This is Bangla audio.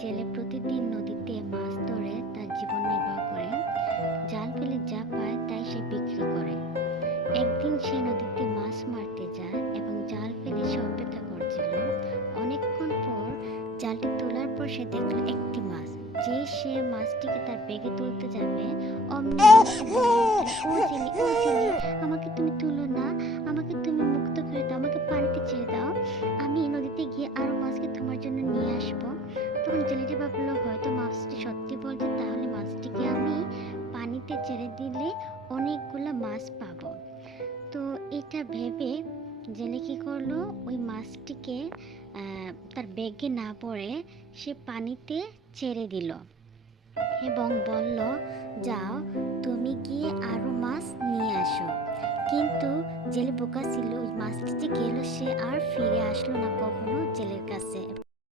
জেলে প্রতিদিন নদীতে মাছ ধরে তার জীবন নির্বাহ করে। জাল ফেলে যা পায় তাই সে বিক্রি করে। একদিন সে নদীতে মাছ মারতে যায় এবং জাল ফেলে সে অপেক্ষা করছিল। অনেকক্ষণ পর জালটি তোলার পর সে দেখল একটি মাছ। সে মাছটিকে তার ব্যাগে তুলতে যাবে, অমনি মাছটি বলে উঠল, ও জেলে, ও জেলে, আমাকে তুমি তুলো না, আমাকে তুমি মুক্ত করে দাও, আমাকে পানিতে ছেড়ে দাও, আমি নদীতে গিয়ে আরো মাছকে তোমার জন্য নিয়ে আসবো। তখন জেলেটি ভাবলো হয়তো মাছটি সত্যি বলছে, তাহলে মাছটিকে আমি পানিতে ছেড়ে দিলে অনেকগুলো মাছ পাবো। তো এটা ভেবে জেলে কি করলো, ওই মাছটিকে তার ব্যাগে না পড়ে সে পানিতে ছেড়ে দিল এবং বলল, যাও তুমি গিয়ে আরো মাছ নিয়ে আসো। কিন্তু জেলে বোকা ছিল, ওই মাছটি যে গেল সে আর ফিরে আসলো না কখনো জেলের কাছে।